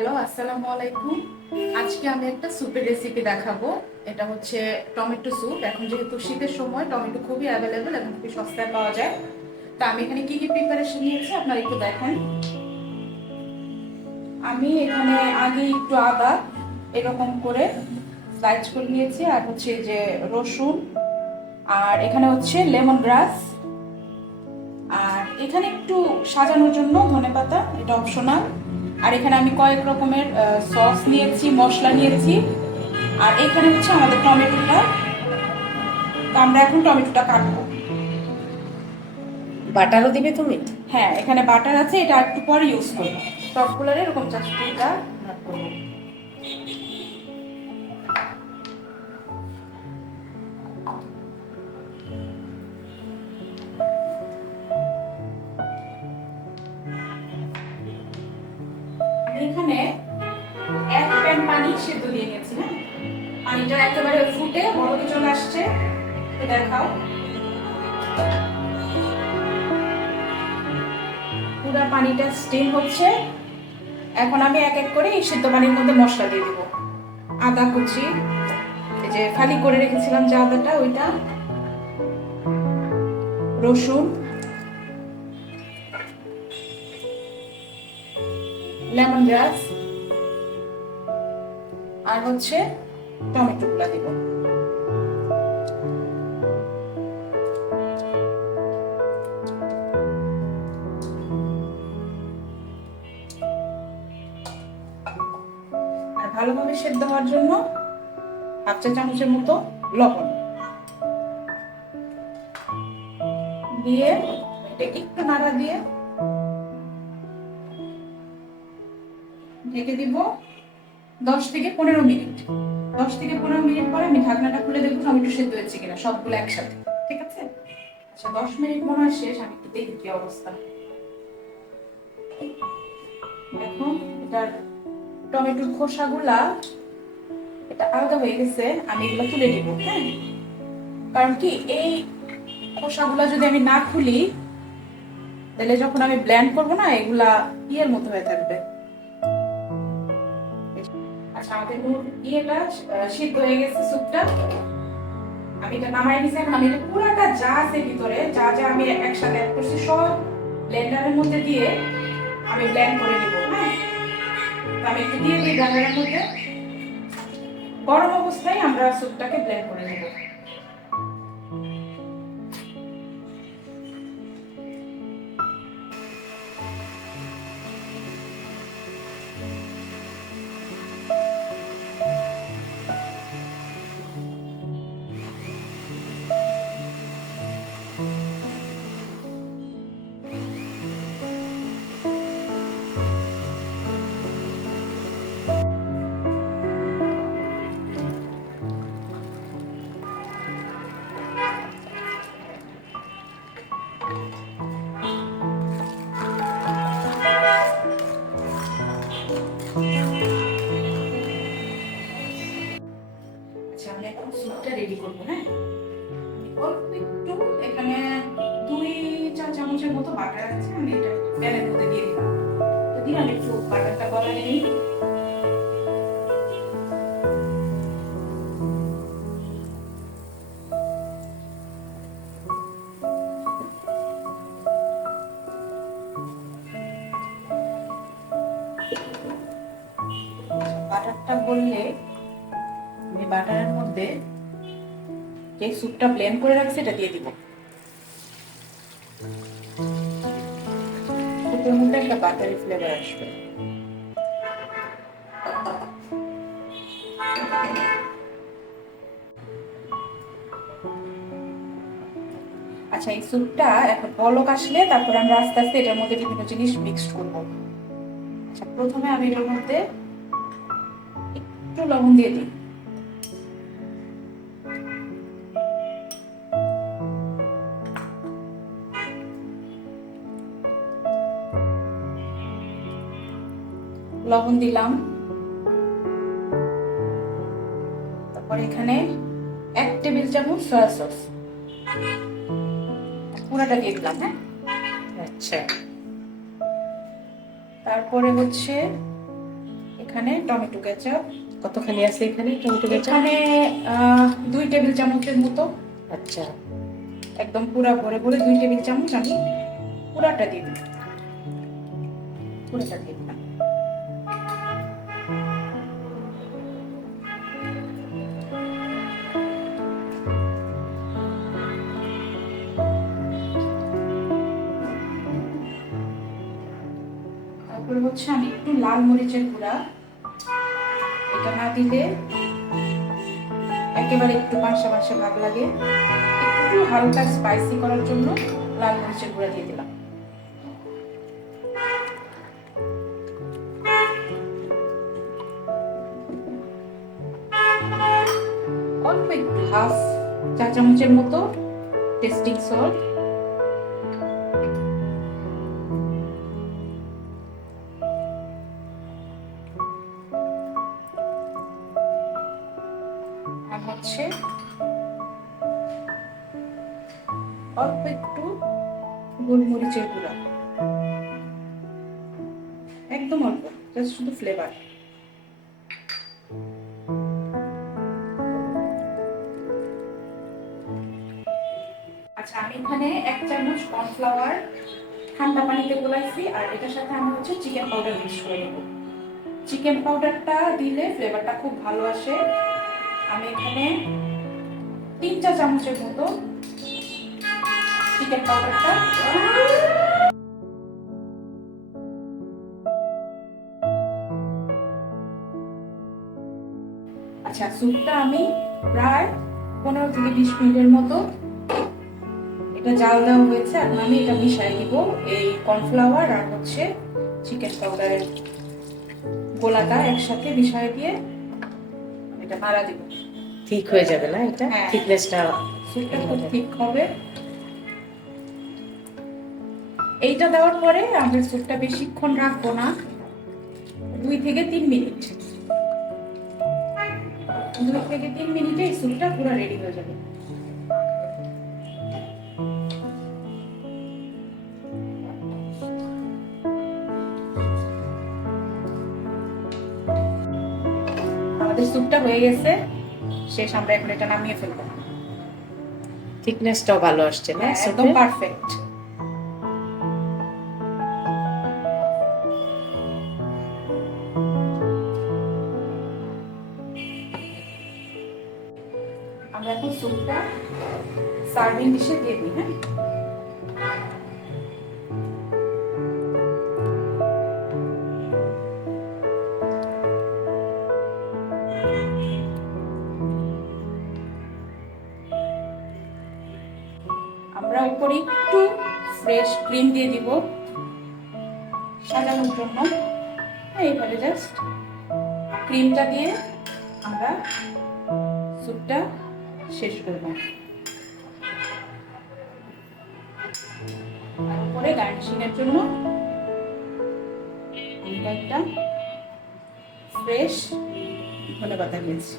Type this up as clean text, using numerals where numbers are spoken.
Hello, আসসালামু আলাইকুম। আজকে আমি একটা স্যুপের রেসিপি দেখাবো। এটা হচ্ছে টমেটো স্যুপ। এখন যেহেতু শীতের সময় টমেটো খুবই অ্যাভেলেবেল এবং খুবই সস্তায় পাওয়া যায়। তা আমি এখানে কি কি প্রিপারেশন নিয়েছি আপনারা একটু দেখেন। আমি এখানে আগে একটু আদা এরকম করে স্লাইস করে নিয়েছি, আর হচ্ছে যে রসুন, আর এখানে হচ্ছে লেমন গ্রাস, আর এখানে একটু সাজানোর জন্য ধনেপাতা, এটা অপশনাল। আর এখানে আমি কয়েক রকমের সস নিয়েছি, মশলা নিয়েছি। আর এখানে হচ্ছে আমাদের টমেটোটা। তো আমরা এখন টমেটোটা কাটবো। বাটারও দিবে তুমি? হ্যাঁ, এখানে বাটার আছে, এটা একটু পরে ইউজ করবো। সবগুলোর এরকম চারটিটা ভাগ করবো। আমি এখানে এক প্যান পানি সেদ্ধ দিয়ে নিয়েছি। হ্যাঁ, পানিটা একেবারে ফুটে বলকে চলে আসছে, তো দেখাও। পুরো পানিটা স্টিম হচ্ছে। এখন আমি এক এক করে এই সিদ্ধ পানির মধ্যে মশলা দিয়ে দিব। আদা কুচি, এই যে ফালি করে রেখেছিলাম যে আদাটা, ওইটা, রসুন, লেমন গ্রাস, আর হচ্ছে টমেটো গুলা দিব। আর ভালোভাবে সেদ্ধ হওয়ার জন্য হাফ চা চামচের মতো লবণ দিয়ে এটা একটু নাড়া দিয়ে ঢেকে দিব 10 থেকে 15 মিনিট। 10 থেকে 15 মিনিট পরে আমি ঢাকনাটা খুলে দেখবো টমেটো সেদ্ধ হয়েছে কিনা, সবগুলো একসাথে। ঠিক আছে? আচ্ছা, 10 মিনিট মনে হয় শেষ। আমি একটু দেখি কি অবস্থা। এখন এটার টমেটোর খোসাগুলা এটা আলাদা হয়ে গেছে, আমি এগুলো তুলে নিব। হ্যাঁ, কারণ কি, এই খোসাগুলা যদি আমি না খুলি তাহলে যখন আমি ব্লেন্ড করবো না, এগুলা ইয়ের মতো হয়ে থাকবে। আচ্ছা, আমাদের ইয়েটা সিদ্ধ হয়ে গেছে, স্যুপটা। আমি এটা নামাই নিছি। এখন আমি এটা পুরাটা যা আছে ভিতরে, যা যা আমি একসাথে অ্যাড করছি, সব ব্লেন্ডারের মধ্যে দিয়ে আমি ব্লেন্ড করে নিব। হ্যাঁ, তো আমি একটু দিয়ে দিই ব্লেন্ডারের মধ্যে। গরম অবস্থায় আমরা স্যুপটাকে ব্লেন্ড করে নেব। আচ্ছা, আমি এখন স্যুপটা রেডি করবো। হ্যাঁ, অল্প একটু এখানে 2 চা চামচের মতো বাটার আছে, আমি এটা প্যানের মধ্যে দিয়ে দিলাম। তো দিলাম একটু বাটারটা গলায় নিই। বাটারটা গললে আমি বাটারের মধ্যে যে স্যুপটা ব্লেন্ড করে রাখছি এটা দিয়ে দিব। স্যুপের মধ্যে একটা বাটারি ফ্লেভার আসবে। আচ্ছা, এই স্যুপটা এখন বলক আসলে তারপর আমরা আস্তে আস্তে এটার মধ্যে বিভিন্ন জিনিস মিক্সড করব। আচ্ছা, প্রথমে আমি এটার মধ্যে একটু লবণ দিয়ে দিই। লবণ দিলাম। তারপর এখানে 1 টেবিল চামচ সয়া সস পুরাটা দিয়ে দিলাম। হ্যাঁ, আচ্ছা। তারপরে হচ্ছে এখানে টমেটো কেচাপ কতখানি আছে এখানে টমেটো কেচাপ? এখানে 2 টেবিল চামচের মতো। আচ্ছা, একদম পুরা ভরে ভরে 2 টেবিল চামচ আমি পুরাটা দিয়ে দিই, পুরাটা দিয়ে দিলাম। তারপরে হচ্ছে আমি একটু লাল মরিচের গুঁড়া, এটা না দিলে একেবারে একটু পাঁচা পাঁচা ভাব লাগে, একটু হালকা স্পাইসি করার জন্য লাল মরিচের গুঁড়া দিয়ে দিলাম। অল্প একটু হাফ চা চামচের মতো টেস্টিং সল্ট, আর হচ্ছে অল্প একটু গোলমরিচের গুঁড়া, একদম অল্প, জাস্ট শুধু ফ্লেভার। আচ্ছা, আমি এখানে 1 চামচ কর্নফ্লাওয়ার ঠান্ডা পানিতে গোলাইছি, আর এটার সাথে আমি হচ্ছে চিকেন পাউডার মিক্স করে নেব। চিকেন পাউডারটা দিলে ফ্লেভারটা খুব ভালো আসে। আমি এখানে 3 চা চামচের মতো চিকেন পাউডারটা আচ্ছা, স্যুপটা আমি প্রায় 15 থেকে 20 মিনিটের মতো এটা জাল দেওয়া হয়েছে। এখন আমি এটা মিশিয়ে দিব, এই কর্নফ্লাওয়ার আর হচ্ছে চিকেন পাউডারের গোলাটা একসাথে মিশিয়ে দিয়ে এটা নাড়া দিব। ঠিক হয়ে যাবে না এটা? হ্যাঁ, থিকনেসটা স্যুপটা খুব ঠিক হবে। এইটা দেওয়ার পরে আমরা স্যুপটা বেশিক্ষণ রাখবো না, 2 থেকে 3 মিনিট। 2 থেকে 3 মিনিটে এই স্যুপটা পুরো রেডি হয়ে যাবে। আমাদের স্যুপটা হয়ে গেছে, শেষ। আমরা এখন এটা নামিয়ে ফেলবো। থিকনেসটাও ভালো আসছে না? একদম পারফেক্ট। আমরা এখন স্যুপটা সার্ভিং ডিশে দিয়ে দিই। হ্যাঁ, আমরা উপরে একটু ফ্রেশ ক্রিম দিয়ে দিব সাজানোর জন্য। এইভাবে জাস্ট ক্রিমটা দিয়ে আমরা স্যুপটা শেষ করব। আর উপরে গার্নিশিং এর জন্য আমি একটা ফ্রেশ ধনেপাতা দিয়েছি।